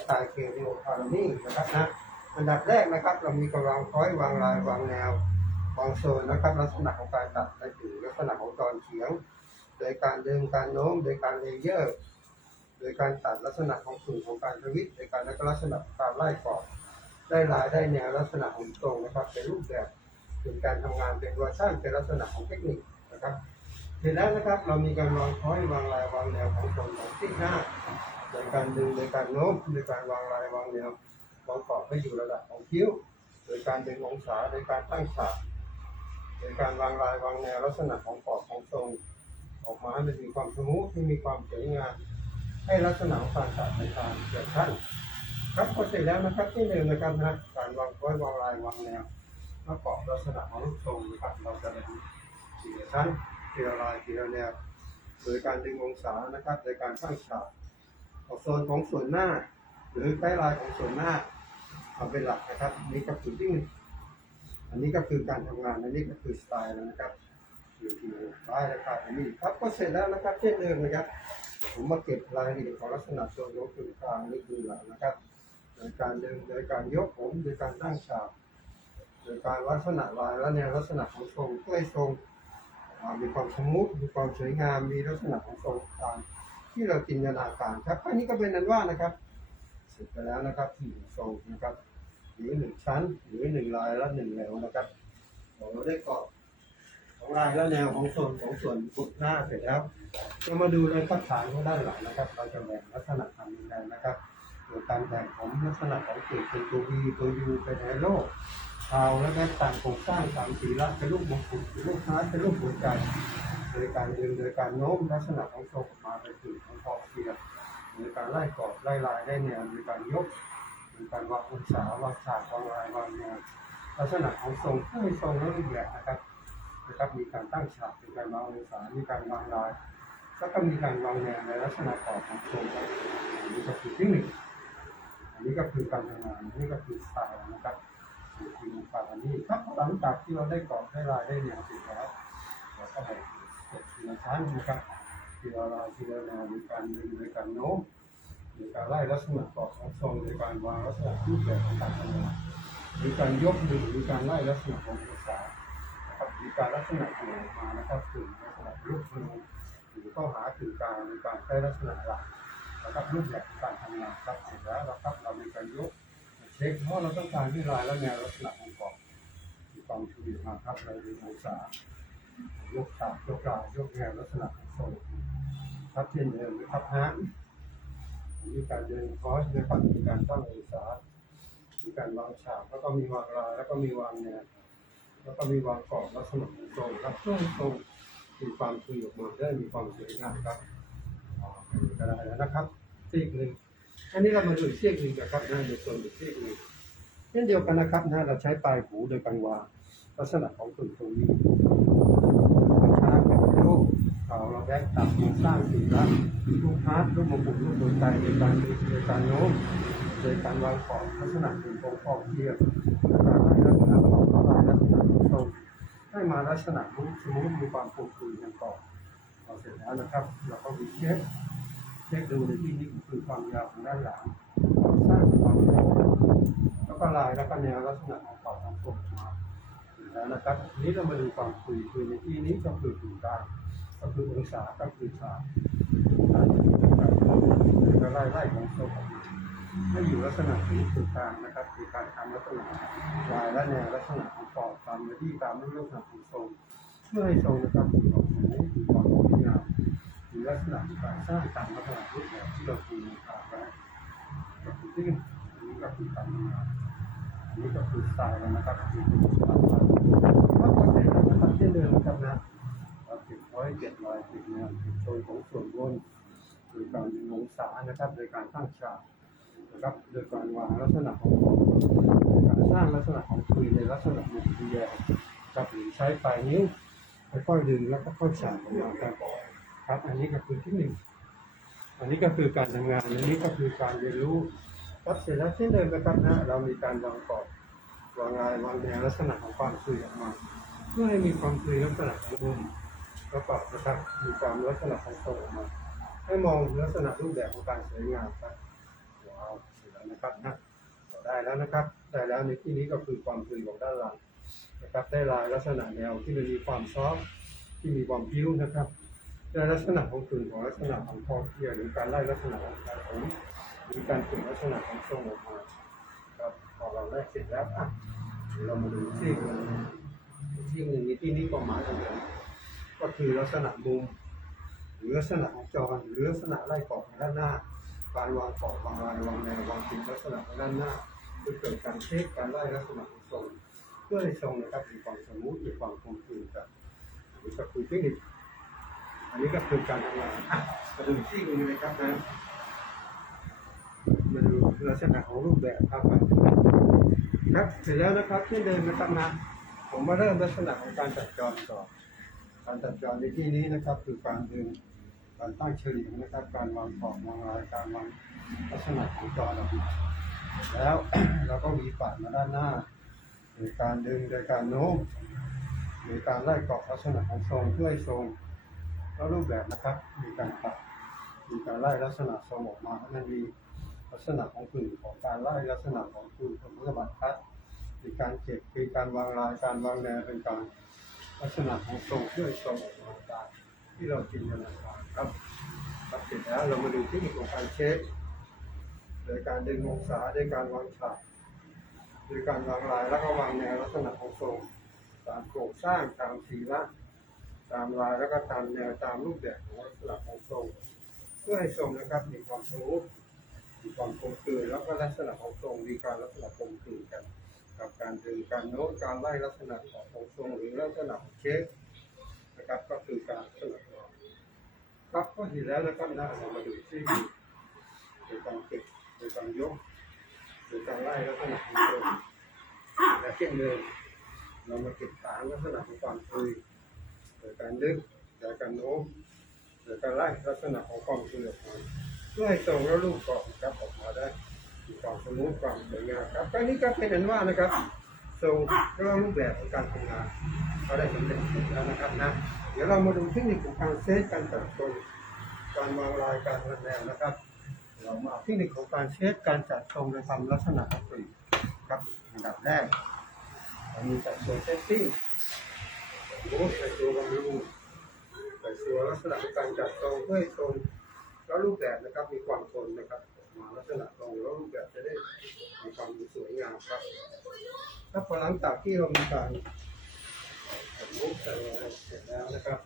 สไตล์เคเรียลพารามีนะครับนะอันดับแรกนะครับ เรามีกำลังค้อยวางลายวางแนววางโซนนะครับ ลักษณะของการตัดและถือลักษณะของตอนเฉียง โดยการดึงการโน้ม โดยการเลเยอร์ โดยการตัดลักษณะของกลุ่มของการทวิตโดยการและลักษณะการไล่กรอบได้ลายได้แนวลักษณะของตรงนะครับเป็นรูปแบบเป็นการทำงานเป็นวอร์ชันเป็นลักษณะของเทคนิคนะครับเสร็จแล้วนะครับเรามีการวางค้อยวางลายวางแนวของตรงของที่หน้า โดยการดึงโดยการโน้มโดยการวางลายวางแนววางกรอบให้อยู่ระดับของคิ้ว โดยการดึงองศาโดยการตั้งฉากโดยการวางลายวางแนวลักษณะของกรอบของทรง ออกมาให้มันมีความสมูทที่มีความสวยงามให้ลักษณะของการตัดในการเกิดขั้นครับพอเสร็จแล้วนะครับที่หนึ่งนะครับนะการวางก้อยวางลายวางแนวประกอบลักษณะของรูปทรงนะครับเราจะเป็นสี่ชั้นทีละลายทีละแนวโดยการดึงองศานะครับ โดยการตั้งฉาก เอาโซนของส่วนหน้า หรือใกล้ลายของส่วนหน้าเอาเป็นหลักนะครับนี่ก็คือที่หนึ่งอันนี้ก็คือการทำงานอันนี้ก็คือสไตล์แล้วนะครับอยู่ที่ป้ายราคาอันนี้ครับก็เสร็จแล้วนะครับเช่นเดิมนะครับ ผมมาเก็บรายละเอียดของลักษณะส่วนยกถึงกลางนี่คือหลักนะครับโดยการดึงโดยการยกผมโดยการตั้งฉากโดยการลักษณะลายและแนวลักษณะของทรงเพื่อให้ทรงมีความสมูทมีความสวยงามมีลักษณะของทรงตาม ที่เราจินตนาการครับอันนี้ก็เป็นนั้นว่านะครับ เสร็จไปแล้วนะครับหนึ่งทรงนะครับหรือหนึ่งชั้น หรือหนึ่งลายและหนึ่งแนวนะครับเราได้กรอบของลายและแนวของส่วนของส่วนบุดหน้าเสร็จแล้วเรามาดูเลยครับฐานของด้านหลังนะครับ เราจะแบ่งลักษณะทำยังไงนะครับโดยการแบ่งผมลักษณะของเกล็ดเป็นตัว V ตัว U เป็นไฮโลเทาและก็ตามโครงสร้างตามสีลักษณ์เป็นรูปมงกุฎเป็นรูปฮาร์ทเป็นรูปหัวใจ ดยการดึงโดยการโน้มลักษณะของทรงมาเป็นจุดของขอเสียบโดยการไล่กรอบไล่ลายได้แนวโดยการยกโดยการวางองศาวางฉากวางลายวางแนวลักษณะของทรงเพื่อให้ทรงและรูปแบบนะครับนะครับมีการตั้งฉากมีการวางองศามีการวางลายแล้วก็มีการวางแนวในลักษณะกรอบของทรงอันนี้ก็คือที่หนึ่งอันนี้ก็คือการทำงานนนี้ก็คือสไตล์นะครับคือทีมฝั่งอันนี้ครับหลังจากที่เราได้กรอบได้ลายได้แนวเสร็จแล้วเราก็ไปเก็บ ทีละชั้นนะครับทีละลายทีละนวในการดึงในการโน้มในการไล่ลักษณะกรอบของทรงในการวางลักษณะรูปแบบของการทำงานหรือการยกดึงหรือการไล่ลักษณะขององศานะครับหรือการลักษณะขออกมานะครับถึงลักษณะรูปทรงหรือเข้าหาถึงการในการใช้ลักษณะหลักนะครับรูปแบบการทำงานครับเสร็จแล้วนะครับเรามีการยกเช็คเพราะเราต้องการที่ลายและแนวลักษณะของกรอบมีความสวยงาครับเราดูองศา ยกขายกลายยกแนวลักษณะของทรงทับเช่นเดิมหรือทับหางมีการเดินคอร์สด้วยการมีการตั้งองศามีการวางฉากแล้วก็มีวางลายแล้วก็มีวางแนวแล้วก็มีวางกรอบลักษณะของทรงครับเพื่อให้ทรงมีความคุยออกมาได้มีความสวยงามครับก็ได้แล้วนะครับซีกหนึ่งอันนี้เรามาดูซีกหนึ่งนะครับนะในส่วนอีกซีกหนึ่งเช่นเดียวกันนะครับนะเราใช้ปลายหูโดยการวางลักษณะของส่นตรงนี้ เขาเราแบกตับมาสร้างสิ่งรักลูกฮาร์ดลูกมงกุฎลูกดวงใจในการในการโน้มโดยการวางขอบลักษณะเป็นโค้งขอบเทียบให้ลักษณะของเขาลายลักษณะของทรงให้มาลักษณะรูปสมมติมีความคงคุยกันก่อนพอเสร็จแล้วนะครับ เราก็มีเช็คเช็คดูในที่นี้คือความยาวของด้านหลังความสร้างความโค้งแล้วก็ลายแล้วก็แนวลักษณะของขอบของทรงมาแล้วนะครับนี้เรามาดูความคุยคุยในที่นี้ก็คือถึงกลาง ก็คือองศาก็คือฉากก็ไล่ไล่ของโซ่ให้อยู่ลักษณะถึงจุดกางนะครับคือการทำลักษณะลายและแนวลักษณะของปอดตามที่ตามรูปลักษณะของทรงเพื่อให้ทรงนะครับมีความสวยมีความงดงามมีลักษณะของการสร้างตามลักษณะรูปแบบที่เราคุยในข่าวไว้ก็คือที่อันนี้ก็คือการทำงานอันนี้ก็คือสไตล์นะครับคือสไตล์ครับถ้าคนไหนนะครับเช่นเดิมนะครับนะ ร้อยเจ็ดร้อยสิบเนี่ยโซนของส่วนบนโดยการดึงองศานะครับโดยการตั้งฉากนะครับโดยการวางลักษณะของการสร้างลักษณะของคุยในลักษณะมุมที่แยกกับหรือใช้ปลายนิ้วค่อยๆดึงแล้วก็ค่อยฉากออกมาครับครับอันนี้ก็คือที่หนึ่งอันนี้ก็คือการทำงานอันนี้ก็คือการเรียนรู้ครับเสร็จแล้วเช่นเดิมนะครับนะเรามีการวางกรอบวางลายวางแนวลักษณะของความคุยออกมาเพื่อให้มีความคุยลักษณะของมุม ประกอบนะครับมีความลักษณะของโตออกมา ให้มองลักษณะรูปแบบของการสวยงามครับเอาเสร็จแล้วนะครับนะได้แล้วนะครับ ได้แล้วในที่นี้ก็คือความคืนของด้านหลังนะครับ ได้ลายลักษณะแนวที่มันมีความซอฟที่มีความพิ้วนะครับในลักษณะของกึ่งของลักษณะของคอเกียหรือการไล่ลักษณะของการผมหรือการกึ่งลักษณะของทรงออกมาครับพอเราได้เสร็จแล้วอะเดี๋ยวเรามาดูที่หนึ่งที่หนึ่งในที่นี้ความหมายของมัน ก็คือลักษณะมุม หรือลักษณะของจอหรือลักษณะไล่กรอบทางด้านหน้า การวางกรอบวางลายวางแนววางติดลักษณะทางด้านหน้าคือเกิดการเช็คการไล่ลักษณะของทรงเพื่อให้ทรงนะครับมีความสมูทมีความคงทนกันอันนี้ก็คือเทคนิคอันนี้ก็คือการทำงานอะมาดูที่ตรงนี้เลยครับนะมาดูลักษณะของรูปแบบครับครับเสร็จแล้วนะครับเช่เดิมนะครับนะผมมาเริ่มลักษณะของการจัดจรก่อน การจัดจรในที่นี้นะครับ คือการดึงการตั้งเฉลี่ยนะครับ การวางขอบวางลายการวางลักษณะของจอเราแล้วเราก็มีปัดมาด้านหน้าโดยการดึงโดยการโน้มโดยการไล่กรอบลักษณะของทรงเพื่อให้ทรงแล้วรูปแบบนะครับ มีการปัดมีการไล่ลักษณะทรงออกมาให้มันมีลักษณะของกลุ่มของการไล่ลักษณะของกลุ่มของสมบัติพัดมีการเก็บมีการวางลายการวางแนวเป็นการ ลักษณะของทรงเพื่อให้ทรงออกมาตามที่เราจินตนาการครับครับเสร็จแล้วเรามาดูเทคนิคของการเช็คโดยการดึงองศาโดยการวางฉากโดยการวางลายแล้วก็วางแนวลักษณะของทรงตามโครงสร้างตามสีละตามลายแล้วก็ตามแนวตามรูปแบบของลักษณะของทรงเพื่อให้ทรงนะครับมีความสมูทมีความคงคืนแล้วก็ลักษณะของทรงมีการลักษณะคงคืนกัน กับการดึงการโน้ตการไล่ลักษณะของของทรงหรือลักษณะของเช็คนะครับก็คือการลักษณะขอครับก็เห็นแล้วนะครับนะเรามาดูที่โดยการเก็บโดยการยกโดยการไล่ลักษณะของทรงและเช่นเดิมเรามาเก็บฐานลักษณะของความคุยโดยการดึงโดยการโน้มโดยการไล่ลักษณะของความคุยออกมาเพื่อให้ทรงและรูปกรอบครับออกมาได้ ความสมูทความสวยงามครับก็นี่ก็เป็นอันว่านะครับทรงก็รูปแบบของการทำงานก็ได้สำเร็จแล้วนะครับนะเดี๋ยวเรามาดูเทคนิคของการเซตการจัดทรงการวางลายการวางแนวนะครับ เรามาเทคนิคของการเช็คการจัดทรงโดยทำลักษณะของกรีกครับอันดับแรกเรามีจัดทรงเซตติ้งโอ้ใส่ตัวบำรุงใส่ตัวลักษณะของการจัดทรงเพื่อให้ทรงแล้วรูปแบบนะครับมีความทนนะครับ มาลักษณะตรงแล้วรูปแบบจะได้มีความสวยงามครับถ้าพอหลังจากที่เรามีการผมรูปใส่อะไรเสร็จแล้วนะครับ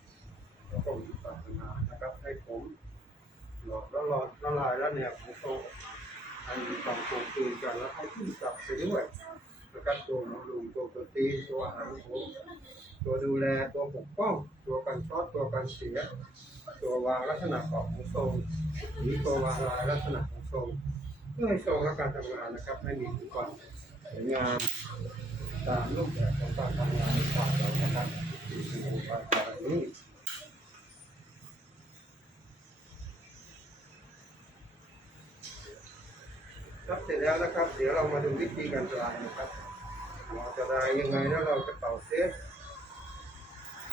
เราก็มีการทำงานนะครับ ให้ผมหลอดแล้วหลอดละลายแล้วแนวของทรงให้มีความคงคืนกันแล้วให้ขึ้นกลับไปด้วยนะครับตัวบำรุงตัวโปรตีนตัวอาหารผมตัวดูแลตัวปกป้อง ตัวกันช็อตตัวกันเสีย ตัววางลักษณะของทรงหรือตัววางลายลักษณะของทรงเพื่อให้ทรงและการทำงานนะครับให้มีความสวยงามตามรูปแบบของการทำงานของเรานะครับที่คืออุปกรณ์นี้ครับเสร็จแล้วนะครับ เดี๋ยวเรามาดูวิธีการดรายนะครับเราจะดรายยังไงแล้วเราจะเป่าเซฟ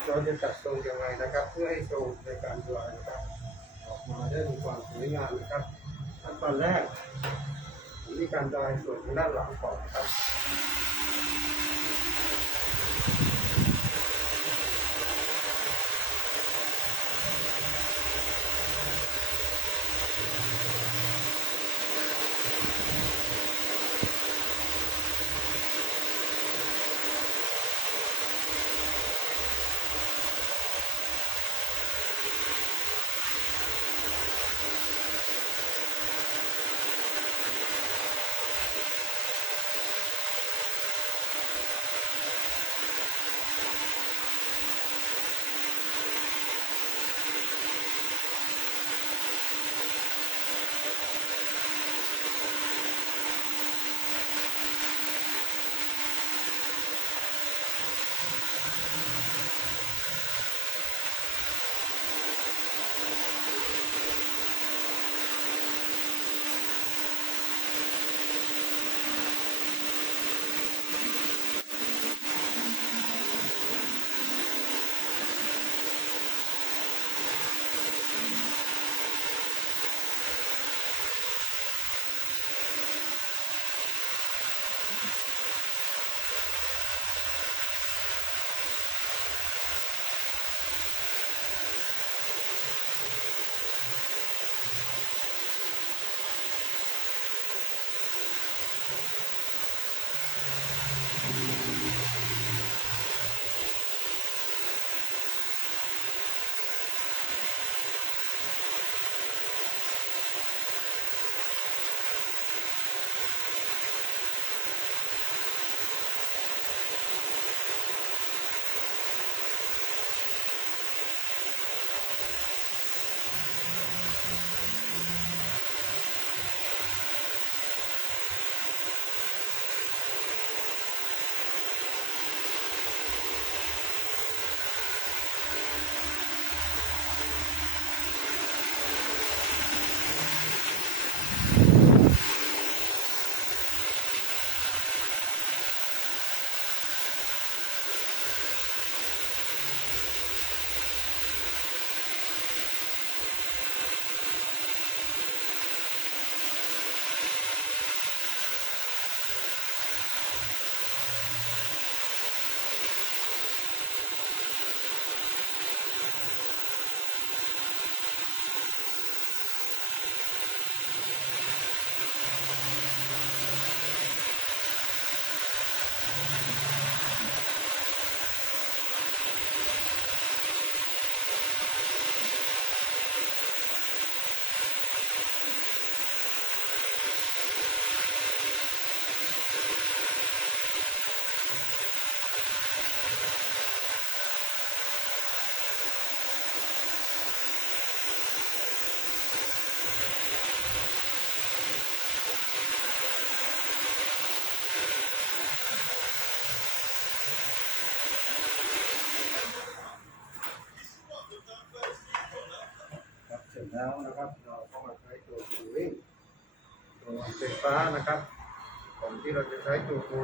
เราจะจัดทรงยังไงนะครับ เพื่อให้ทรงในการดรายนะครับ ออกมาได้มีความสวยงามนะครับขั้นตอนแรกมีการดรายส่วนทางด้านหลังก่อนนะครับ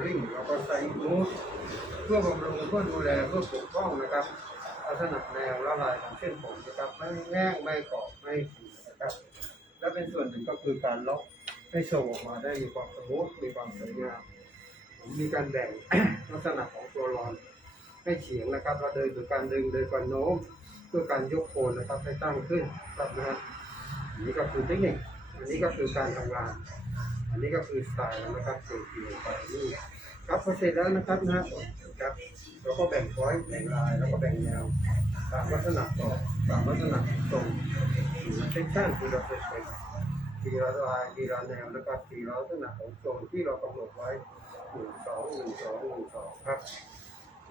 ช้ตัวคูลิ่งเราก็ใส่มูสเพื่อบำรุงเพื่อดูแลเพื่อปกป้องนะครับลักษณะแนวละลายของเส้นผมนะครับ ไม่แห้งไม่เกาะไม่ขีดนะครับ และเป็นส่วนหนึ่งก็คือการล็อกให้ส่งออกมาได้มีความสมูทมีความสวยงามผมมีการแบ่งลักษณะของตัวรอนให้เฉียงนะครับเราเดินโดยการดึงโดยการโน้มเพื่อการยกโคนนะครับให้ตั้งขึ้นครับนะฮะอันนี้ก็คือเทคนิคอันนี้ก็คือการทำงาน อันนี้ก็คือสไตล์นะครับเกี่ยวไปนี่ครับพอเสร็จแล้วนะครับนะครับเราก็แบ่งพอยต์แบ่งลายแล้วก็แบ่งแนวตามลักษณะต่อตามลักษณะตรงเซกชันคือเราเป็นทีละลายทีละแนวแล้วก็ทีละลักษณะของโซนที่เรากำหนดไว้หนึ่งสองหนึ่งสองหนึ่งสองครับ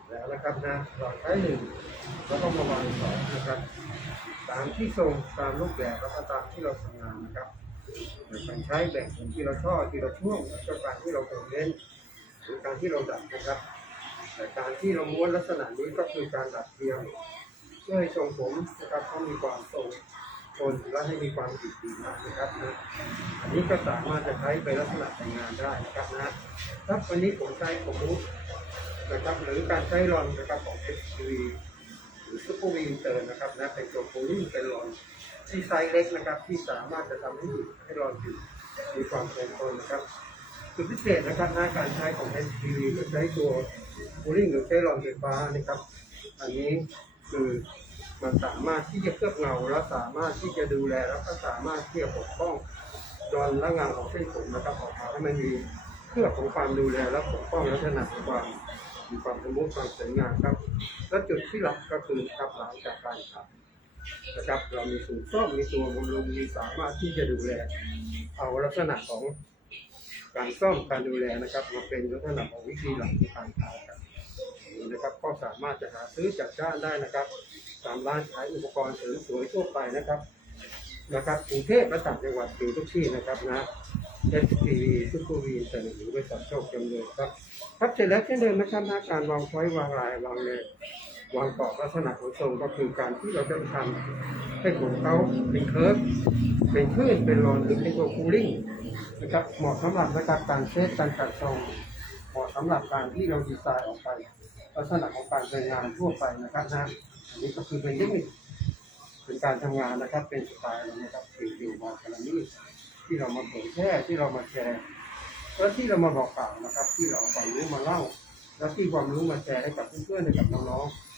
แล้วนะครับนะเราใช้หนึ่งแล้วก็มาวางสองนะครับ ตามที่ทรงตามรูปแบบแล้วก็ตามที่เราทำงานนะครับ การใช้แบ่งเป็นที่เราชอบที่เราช่วงแล้วก็การที่เราเติมเน้นหรือการที่เราดัดนะครับ แต่การที่เราม้วนลักษณะนี้ก็คือการดัดเทียมเพื่อให้ทรงผมนะครับเขามีความทรงทนและให้มีความติดดีนะครับนะอันนี้ก็สามารถจะใช้ไปลักษณะแต่งงานได้นะครับนะครับวันนี้ผมใช้ผมรู้นะครับหรือการใช้รอนนะครับของ HTV หรือซุปเปอร์วีเตอร์นะครับนะเป็นตัวโพลิ่งเป็นรอน ที่ไซส์เล็กนะครับ ที่สามารถจะทำให้ให้รอนอยู่มีความคงทนนะครับจุดพิเศษนะครับหนะการใช้ของ HTV หรือใช้ตัวโพลิ่งหรือใช้รอนไฟฟ้านะครับ อันนี้คือมันสามารถที่จะเคลือบเงาและสามารถที่จะดูแลแล้วก็สามารถที่จะปกป้องรอนและเงาของเส้นผมนะครับออกมาให้มันมีเคลือบของความดูแลและปกป้องลักษณะของความมีความสมบูรณ์ความสวยงามครับ และจุดที่หลักก็คือครับหลังจากการขับ นะครับ เรามีสูตรซ่อมมีตัวบำรุงมีสามารถที่จะดูแล เอาลักษณะของการซ่อมการดูแลนะครับมาเป็นลักษณะของวิธีหลักในการขายครับนี่นะครับก็สามารถจะหาซื้อจัดจ้านได้นะครับตามร้านขายอุปกรณ์เสริมสวยทั่วไปนะครับนะครับกรุงเทพและต่างจังหวัดอยู่ทุกที่นะครับนะเอสทีวีซุปเปอร์วีแต่หรือบริษัทโชคจำเนินครับครับเสร็จแล้วเช่นเดิมนะครับนะการวางไว้วางลายวางเลย วางกรอบลักษณะของทรงก็คือการที่เราจะทำให้ผมเขาเป็นเคิร์ฟเป็นคลื่นเป็นรอนหรือเป็นตัวคูลิ่งนะครับเหมาะสำหรับนะครับการเซตการจัดทรงเหมาะสำหรับการที่เราดีไซน์ออกไป ลักษณะของการเป็นงานทั่วไปนะครับนะอันนี้ก็คือเป็นเทคนิคเป็นการทำงานนะครับเป็นสไตล์เรานะครับเป็นอยู่มาคารานี่ที่เรามาเผยแพร่ที่เรามาแชร์และที่เรามาบอกกล่าวนะครับ ที่เราเอาความรู้มาเล่า และที่ความรู้มาแชร์ให้กับเพื่อนๆให้กับน้องๆ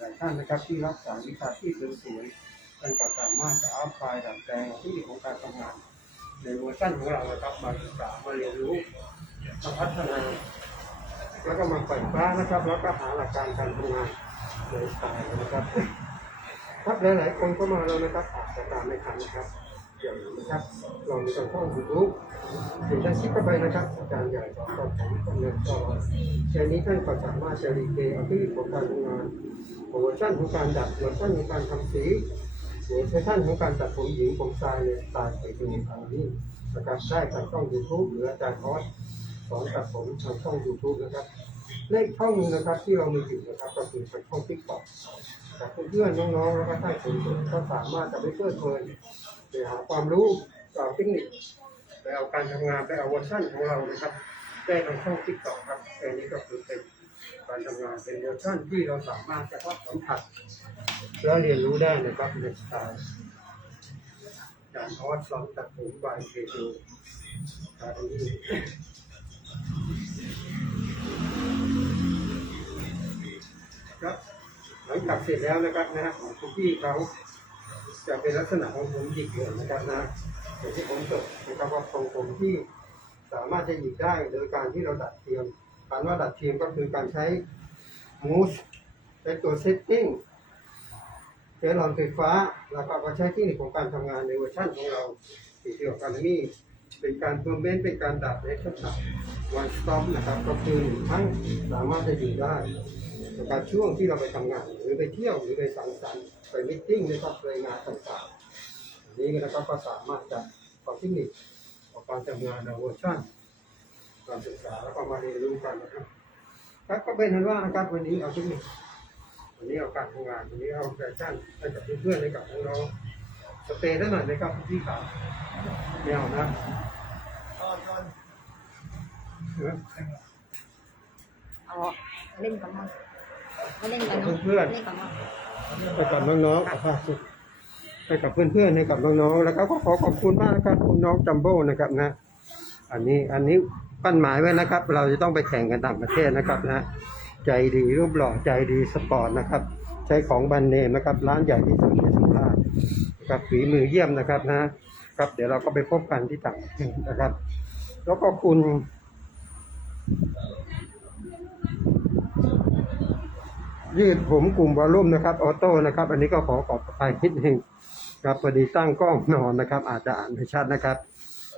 หลายท่านนะครับที่รักษาวิชาที่สวยๆท่านก็สามารถจะอัพไฟล์ดัดแปลงที่ของการทำงาน ในเวอร์ชันของเรานะครับมาศึกษามาเรียนรู้มาพัฒนาแล้วก็มาเปิดฟ้านะครับ แล้วก็หาหลักการการทำงานในสไตล์นะครับครับหลายๆคนก็มาแล้วนะครับอาจจะตามไม่ทันนะครับ นี้นะครับเรามีการช่องยูทูบถึงจะคลิปเข้าไปนะครับอาจารย์ใหญ่สอนตอนผมกำเนิดต่อแชร์นี้ท่านก็สามารถจะรีเพย์อาที่ของการทำงานเวอร์ชันของการดัดเวอร์ชันของการทำสีเวอร์ชันของการตัดผมหญิงผมชายเนี่ยตายไปดูทางนี้นะครับได้ทางช่องยูทูบหรืออาจารย์คอสสอนตัดผมทางช่องยูทูบนะครับเลขช่องหนึงนะครับที่เรามีอยู่นะครับก็คือทางช่องทิกตอกแต่เพื่อนๆน้องๆแล้วก็ท่านผู้ชมก็สามารถจะไปเพลิดเพลิน ไปหาความรู้จากเทคนิคไปเอาการทำงานไปเอาเวอร์ชันของเรานะครับได้ทางช่องทิกตอกครับแต่นี้ก็คือเป็นการทำงานเป็นเวอร์ชันที่เราสามารถจะรับสัมผัสและเรียนรู้ได้นะครับในสไตล์การทอดสอนตัดผมบายเคดูการนี้ครับหลังจากเสร็จแล้วนะครับนะฮะของคุกกี้เขา จะเป็นลักษณะของผมหยิกเหลือนะครับนะอย่างที่ผมจดนะครับว่าทรงผมที่สามารถจะหยิกได้โดยการที่เราดัดเทียมการว่าดัดเทียมก็คือการใช้มูสใช้ตัวเซตติ้งใช้หลอนไฟฟ้าแล้วก็มาใช้เที่นิคของการทำงานในเวอร์ชันของเราที่เกี่ยวกับนี่เป็นการเพิ่มเว้นเป็นการดัดในลักษณะ one stop นะครับก็คือหนึ่งครั้งสามารถจะอยู่ได้ นการช่วงที่เราไปทำงาน หรือไปเที่ยวหรือไปสังสรรค์ไปมิทติ้งนะครับรายงานต่างๆอันนี้นะครับก็สามารถจะเอาเทคนิคของการทำงานในเวอร์ชันการศึกษาแล้วก็มาเรียนรู้กันนะครับครับก็เป็นนั้นว่านะครับวันนี้เอาเทคนิควันนี้เอาการทำงานวันนี้เอาแฟชั่นให้กับเพื่อนๆให้กับน้องๆสเปรย์ได้หน่อยไหมครับพี่ครับไม่เอานะก่อนก่อนเออเอาเล่นกับมัน มาเล่นกันเพื่อนเล่นกับมันไปกับน้องๆเอาผ้าสุดไปกับเพื่อนๆให้กับน้องๆ แล้วก็ขอขอบคุณมากนะครับคุณน้องจัมโบ้นะครับนะ อันนี้อันนี้ปั้นหมายไว้นะครับ เราจะต้องไปแข่งกันต่างประเทศนะครับนะ ใจดีรูปหล่อใจดีสปอร์ตนะครับ ใช้ของแบรนด์เนมนะครับ ร้านใหญ่ที่สุดในสุราษฎร์นะครับฝีมือเยี่ยมนะครับนะครับ เดี๋ยวเราก็ไปพบกันที่ต่างประเทศนะครับ แล้วก็คุณ ยืดผมกลุ่มวอลลุ่มนะครับออโต้นะครับ อันนี้ก็ขอขอบไปนิดหนึ่งครับพอดีตั้งกล้องนอนนะครับ อาจจะอ่านไม่ชัดนะครับ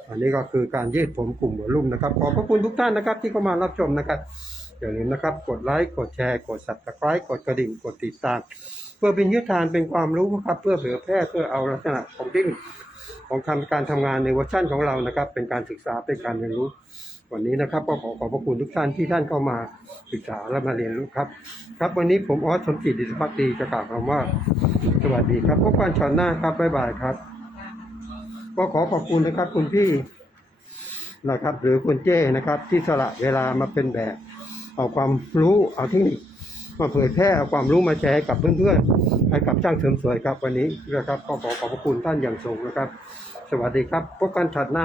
อันนี้ก็คือการยืดผมกลุ่มวอลลุ่มนะครับ ขอบพระคุณทุกท่านนะครับ ที่เข้ามารับชมนะครับอย่าลืมนะครับ กดไลค์กดแชร์กด subscribe กดกระดิ่งกดติดตาม เพื่อเป็นยุทธทานเป็นความรู้ครับ เพื่อเผยแพร่เพื่อเอาลักษณะของที่ของทำการทำงานในเวอร์ชันของเรานะครับ เป็นการศึกษาเป็นการเรียนรู้ วันนี้นะครับก็ขอขอบพระคุณทุกท่านที่ท่านเข้ามาศึกษาและมาเรียนรู้ครับ ครับวันนี้ผมออสสมจิตดิสพักดีจะกล่าวคำว่า สวัสดีครับพบกันชอตหน้าครับบ๊ายบายครับ ก็ขอขอบคุณนะครับ คุณพี่นะครับ หรือคุณเจ้นะครับ ที่สละเวลามาเป็นแบบ เอาความรู้เอาเทคนิคมาเผยแพร่เอาความรู้มาแชร์ให้กับเพื่อนๆให้กับช่างเสริมสวยครับวันนี้นะครับ ก็ขอขอบพระคุณท่านอย่างสูงนะครับ สวัสดีครับพบกันช็อตหน้า